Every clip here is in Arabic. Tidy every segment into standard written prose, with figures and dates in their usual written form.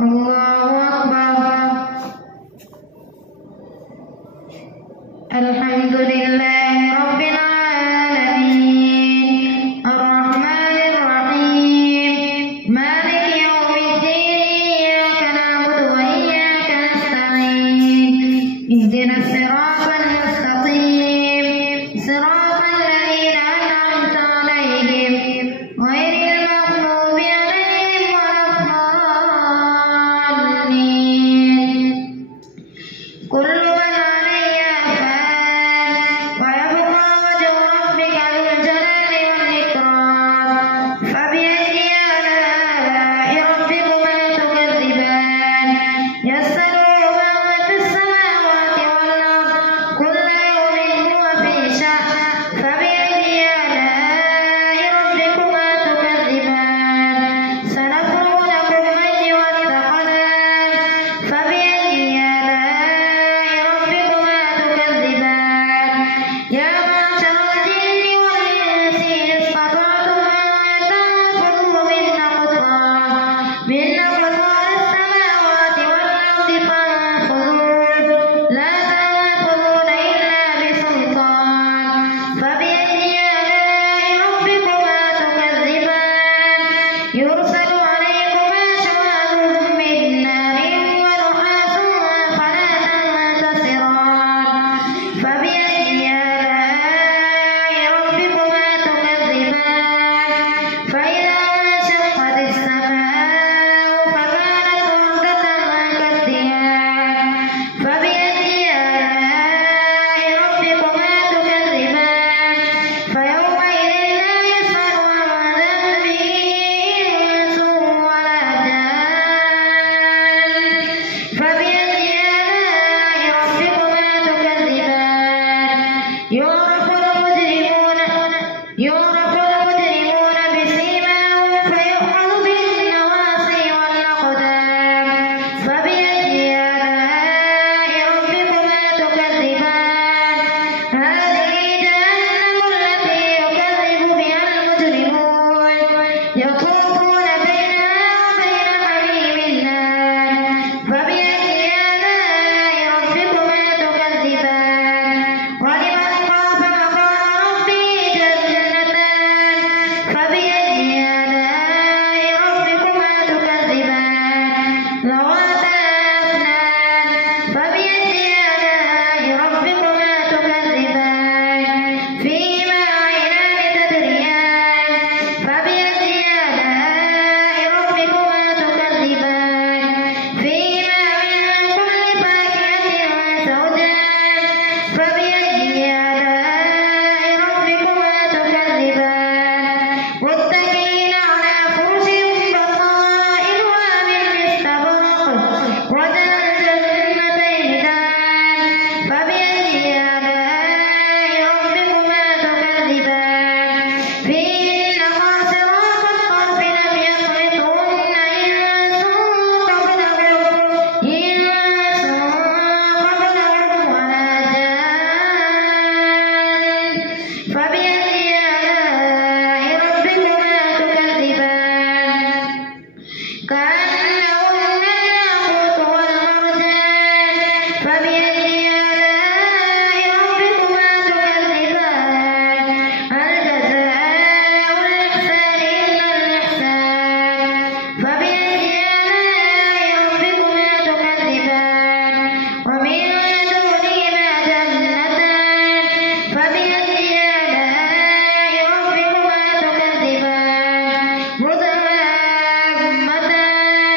الله أكبر. الحمد لله رب العالمين الرحمن الرحيم مالك يوم الدين إياك نعبد وإياك نستعين اهدنا الصراط المستقيم صراط الذين أنعمت عليهم غير المغضوب عليهم ولا الضالين. كل من عليها فان ويبقى وجه ربك ذو الجلال والإكرام فبأي آلاء ربكما تكذبان يسأله من في السماوات والأرض كل يوم هو في شأن فبأي آلاء ربكما تكذبان سنفرغ لكم أيها الثقلان فبأي آلاء ربكما تكذبان يا معشر الجن والإنس إن استطعتم أن تنفذوا من أقطار السماوات والأرض فانفذوا لا تنفذون إلا بسلطان فبأي آلاء ربكما تكذبان يرسل عليكما شواظ من نار ونحاس فلا تنتصران فبأي آلاء ربكما تكذبان فإذا انشقت السماء فكانت وردة كالدهان فبأي آلاء ربكما تكذبان فيومئذ لا يسأل عن ذنبه إنس ولا جان فبأي آلاء ربكما تكذبان يعرف المجرمون بسيماهم فيؤخذ بالنواصي والأقدام فبأي آلاء ربكما تكذبان هذه جهنم التي يكذب بها المجرمون يطوفون بينها وبين حميم النار فبأي آلاء ربكما تكذبان ولمن خاف مقام ربه جنتان فبأي آلاء ربكما تكذبان ذواتا أفنان فبأي آلاء ربكما تكذبان فيهما عينان تجريان فبأي آلاء ربكما تكذبان فيهما من كل فاكهة زوجان فبأي آلاء ربكما تكذبان متكئين على فرش بطائنها من استبرق وجنى الجنتين دان فبأي آلاء ربكما تكذبان فيهن قاصرات الطرف لم يطمثهن إنس قبلهم ولا جان فبأي آلاء ربكما تكذبان كأنهن الياقوت والمرجان فبأي آلاء ربكما تكذبان هل جزاء الإحسان إلا الإحسان فبأي آلاء ربكما تكذبان ومن دونهما جنتان فبأي آلاء ربكما تكذبان مدهامتان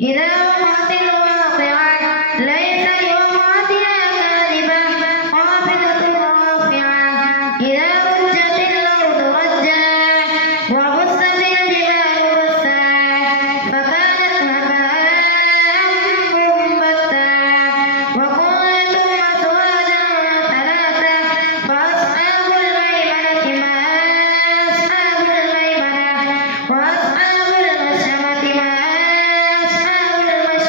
إذا وقعت الواقعة ليس لوقعتها كاذبة خافضة رافعة إذا رجت الأرض رجا وبست الجبال بسا فكانت هباء منبثا وكنتم أزواجا ثلاثة فأصحاب الميمنة ما أصحاب الميمنة وأصحاب المشأمة ما أصحاب المشأمة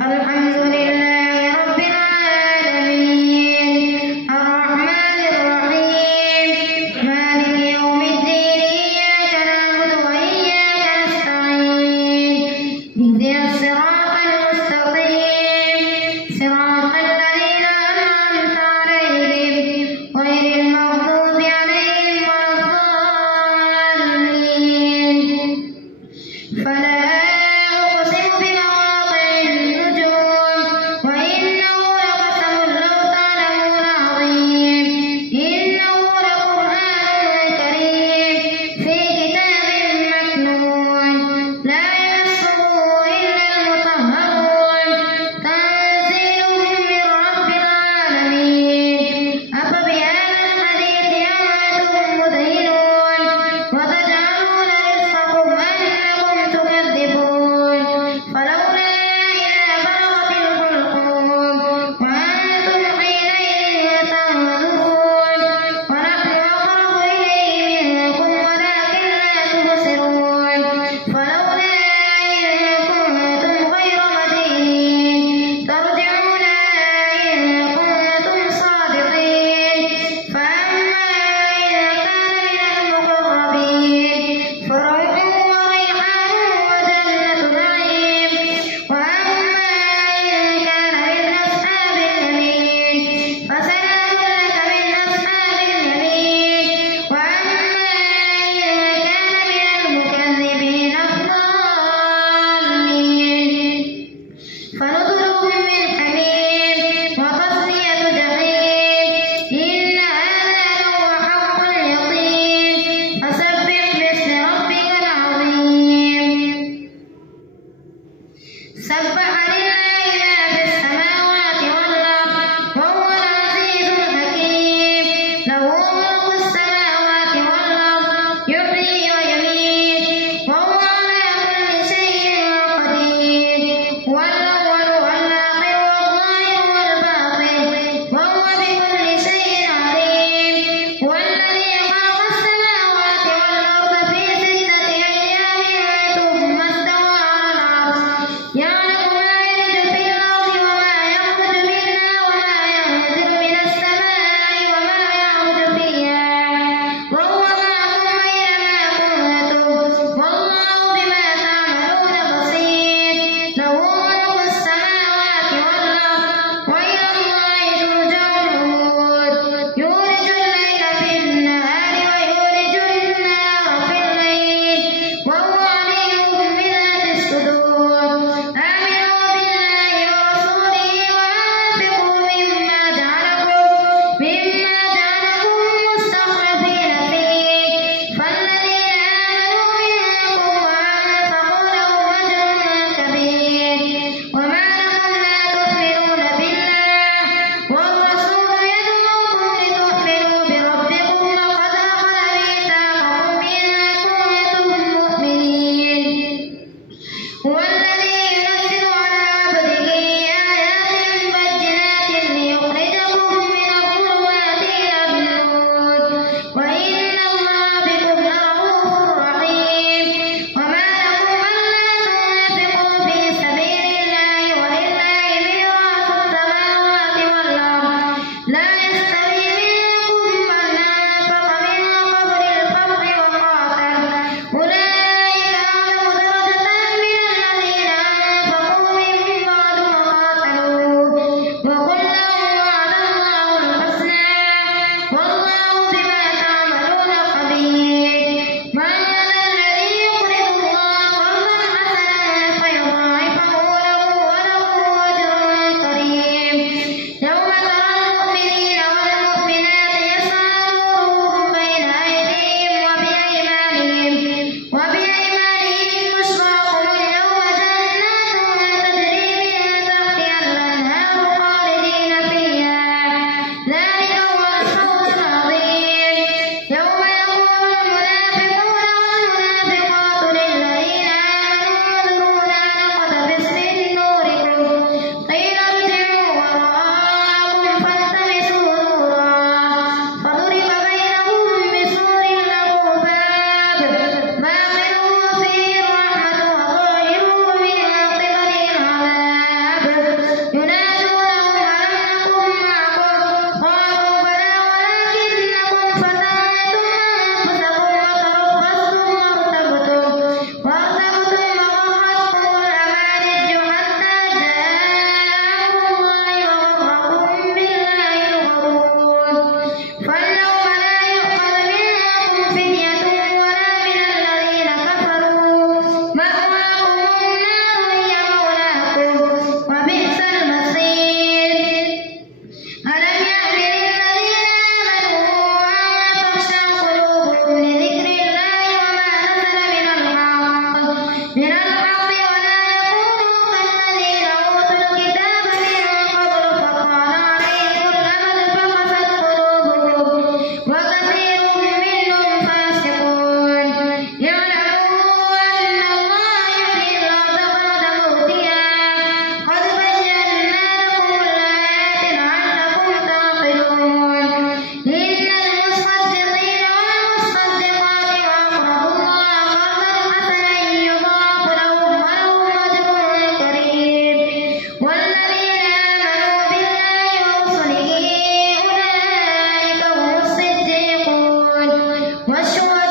الحمد لله رب العالمين الرحمن الرحيم مالك يوم الدين إياك نعبد وإياك نستعين اهدنا الصراط المستقيم صراط الذين أنعمت عليهم غير المغضوب عليهم ولا الضالين والشهداء